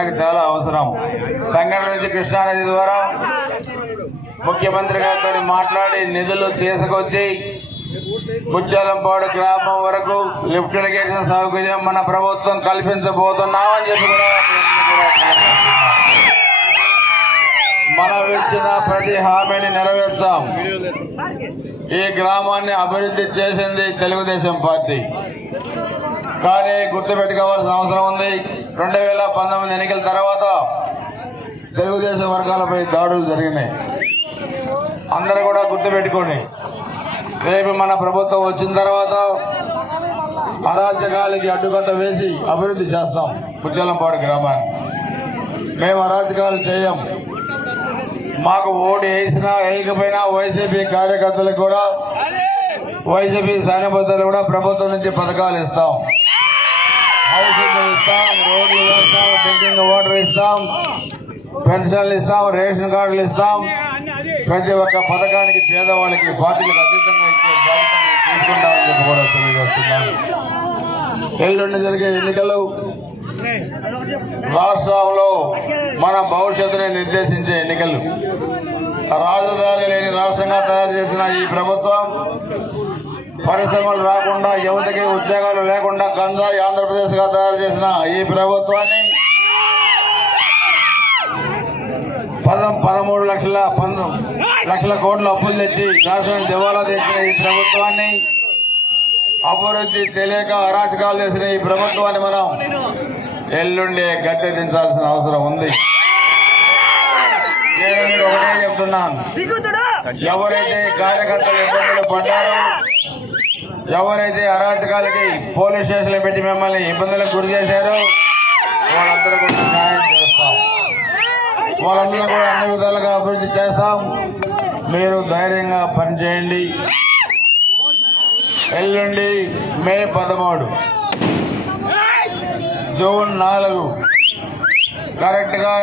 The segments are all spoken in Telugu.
నాకు చాలా అవసరం. నుంచి కృష్ణానది ద్వారా ముఖ్యమంత్రి గారితో మాట్లాడి నిధులు తీసుకొచ్చి ముత్యాలంపాడు గ్రామం వరకు లిఫ్ట్ ఇరిగేషన్ సౌకర్యం మన ప్రభుత్వం కల్పించబోతున్నామని చెప్పి మనం ఇచ్చిన ప్రతి హామీని నెరవేర్చాం. ఈ గ్రామాన్ని అభివృద్ధి చేసింది తెలుగుదేశం పార్టీ. కానీ గుర్తుపెట్టుకోవాల్సిన అవసరం ఉంది. రెండు వేల పంతొమ్మిది ఎన్నికల తర్వాత తెలుగుదేశం వర్గాలపై దాడులు జరిగినాయి. అందరూ కూడా గుర్తుపెట్టుకోండి. రేపు మన ప్రభుత్వం వచ్చిన తర్వాత అరాచకాలకి అడ్డుకట్ట వేసి అభివృద్ధి చేస్తాం ముత్యాలంపాడు గ్రామాన్ని. మేము అరాచకాలు చేయం. మాకు ఓటు వేసినా వేయకపోయినా వైసీపీ కార్యకర్తలకు కూడా వైసీపీ సైన్యబద్ధులు కూడా ప్రభుత్వం నుంచి పథకాలు ఇస్తాం. హౌసింగ్ ఇస్తాం రోడ్లు వేస్తాం డ్రింకింగ్ వాటర్ ఇస్తాం పెన్షన్లు ఇస్తాం రేషన్ కార్డులు ఇస్తాం. ప్రతి ఒక్క పథకానికి పేదవాళ్ళకి పార్టీలకు అతీతంగా ఇచ్చే బాధ్యతను తీసుకుంటామని చెప్పి కూడా తెలియజేస్తున్నాను ఎల్లుండి జరిగే ఎన్నికలు రాష్ట్రంలో మన భవిష్యత్తుని నిర్దేశించే ఎన్నికలు. రాజధాని లేని రాష్ట్రంగా తయారు చేసిన ఈ ప్రభుత్వం పరిశ్రమలు రాకుండా యువతకి ఉద్యోగాలు లేకుండా గంజాయి ఆంధ్రప్రదేశ్గా తయారు చేసిన ఈ ప్రభుత్వాన్ని పదం పదమూడు లక్షల పంతొ లక్షల కోట్ల అప్పులు తెచ్చి రాష్ట్రాన్ని దివాలా తెచ్చిన ఈ ప్రభుత్వాన్ని అభివృద్ధి తెలియక అరాచకాలు చేసిన ఈ ప్రభుత్వాన్ని మనం ఎల్లుండి గద్దె దించాల్సిన అవసరం ఉంది. నేను ఒకటే చెప్తున్నాను. ఎవరైతే కార్యకర్తలు ఇబ్బందులు పడ్డారో ఎవరైతే అరాచకాలకి పోలీస్ స్టేషన్లో పెట్టి మిమ్మల్ని ఇబ్బందులకు గురి చేశారో వాళ్ళందరూ కూడా న్యాయం చేస్తాం. వాళ్ళందరూ కూడా అన్ని విధాలుగా అభివృద్ధి చేస్తాం. మీరు ధైర్యంగా పనిచేయండి. ఎల్లుండి మే పదమూడు. జూన్ నాలుగు. కరెక్ట్గా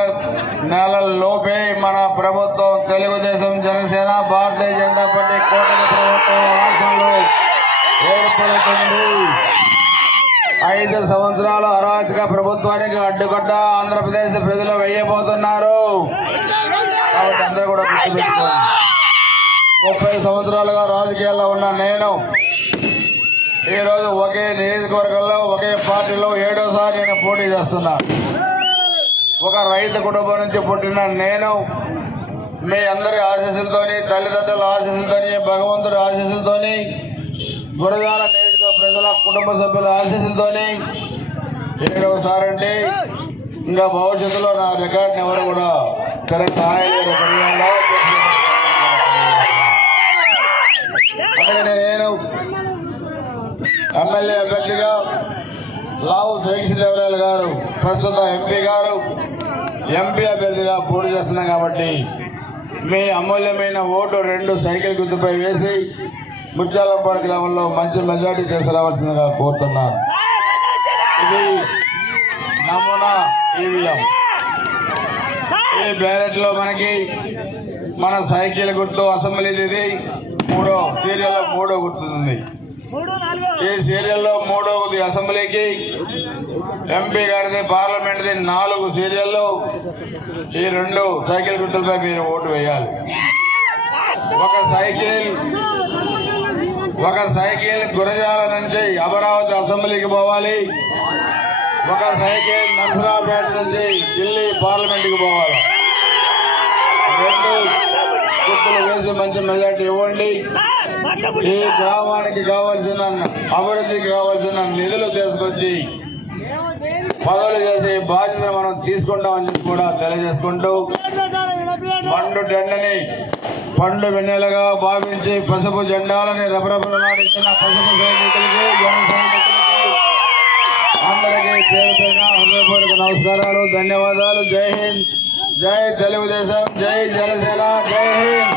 నెలల్లోపే మన ప్రభుత్వం తెలుగుదేశం జనసేన భారతీయ జనతా ప్రభుత్వానికి అడ్డుకట్ట ఆంధ్రప్రదేశ్ ప్రజలు వేయబోతున్నారు. కాబట్టి అందరూ కూడా గుర్తుపెట్టుకోండి ముప్పై సంవత్సరాలుగా రాజకీయాల్లో ఉన్న నేను ఈరోజు ఒకే నియోజకవర్గంలో ఒకే పార్టీలో ఏడోసారి నేను పోటీ చేస్తున్నాను ఒక రైతు కుటుంబం నుంచి పుట్టిన నేను మీ అందరి ఆశీస్సులతోని తల్లిదండ్రుల ఆశీస్సులతోని భగవంతుడి ఆశీస్సులతోని గురజాల నియోజక ప్రజల కుటుంబ సభ్యుల ఆశీస్సులతోని ఏడవసారి అంటే ఇంకా భవిష్యత్తులో నా రికార్డుని ఎవరు కూడా కరెక్ట్ ఆయన అందుకని నేను ఎమ్మెల్యే అభ్యర్థిగా లావు జగశీదేవరాయలు గారు ప్రస్తుత ఎంపీ గారు ఎంపీ అభ్యర్థిగా పోటీ చేస్తున్నాం కాబట్టి మీ అమూల్యమైన ఓటు రెండు సైకిల్ గుర్తుపై వేసి ముత్యాలంపాడు గ్రామంలో మంచి మెజార్టీ తీసుకురావాల్సిందిగా కోరుతున్నాను ఇది నమూనా ఈవీఎం. ఈ బ్యాలెట్లో మనకి మన సైకిల్ గుర్తు అసెంబ్లీది మూడో సీరియల్లో మూడో గుర్తుంది. ఈ సీరియల్లో మూడవది అసెంబ్లీకి. ఎంపీ గారిది పార్లమెంట్ది నాలుగు సీరియల్లో ఈ రెండు సైకిల్ గుర్తులపై మీరు ఓటు వేయాలి. ఒక సైకిల్ ఒక సైకిల్ గురజాల నుంచి అమరావతి అసెంబ్లీకి పోవాలి. ఒక సైకిల్ నర్సరాపేట నుంచి ఢిల్లీ పార్లమెంట్కి పోవాలి. రెండు గుర్తులు వేసి మంచి మెజార్టీ ఇవ్వండి. ఈ గ్రామానికి కావాల్సిన అభివృద్ధికి కావాల్సిన నిధులు తీసుకొచ్చి పదవులు చేసే బాధ్యత మనం తీసుకుంటామని చెప్పి కూడా తెలియజేసుకుంటూ పండు టెండని పండు వెన్నెలుగా భావించి పసుపు జెండాలని రబరబలాడించిన పసుపు సైనికులకి జన అందరికీ హృదయపూర్వక నమస్కారాలు ధన్యవాదాలు జై హింద్ జై తెలుగుదేశం జై జనసేన జై హింద్.